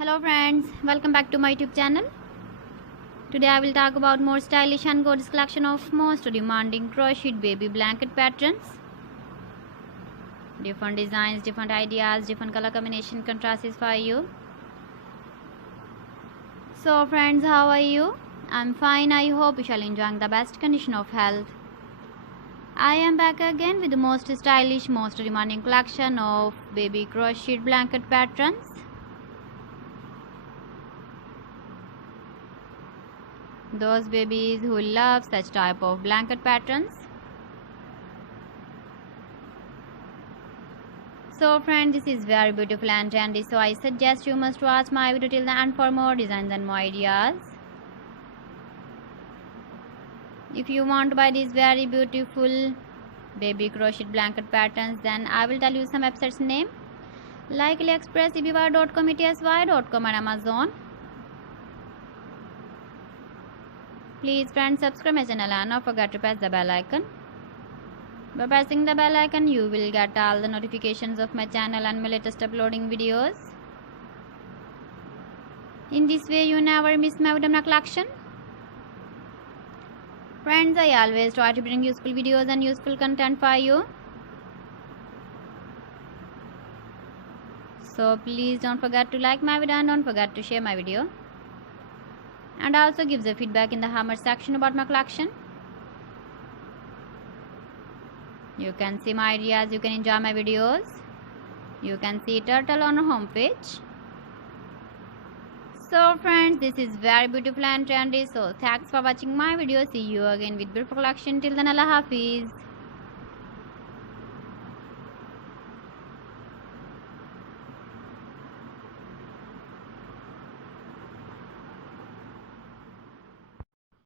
Hello friends, welcome back to my YouTube channel. Today I will talk about more stylish and gorgeous collection of most demanding crocheted baby blanket patterns. Different designs, different ideas, different color combination contrasts for you. So friends, how are you? I'm fine. I hope you shall enjoy the best condition of health. I am back again with the most stylish, most demanding collection of baby crocheted blanket patterns. Those babies who love such type of blanket patterns. So friends, this is very beautiful and trendy, so I suggest you must watch my video till the end for more designs and more ideas. If you want to buy these very beautiful baby crocheted blanket patterns, then I will tell you some websites name like AliExpress, eBay.com, ETSY.com and Amazon. Please friends, subscribe my channel and don't forget to press the bell icon. By pressing the bell icon, you will get all the notifications of my channel and my latest uploading videos. In this way, you never miss my video collection. Friends, I always try to bring useful videos and useful content for you. So please don't forget to like my video and don't forget to share my video. And also give the feedback in the comment section about my collection. You can see my ideas, you can enjoy my videos. You can see turtle on our home page. So friends, this is very beautiful and trendy. So thanks for watching my video. See you again with beautiful collection. Till then, Allah Hafiz.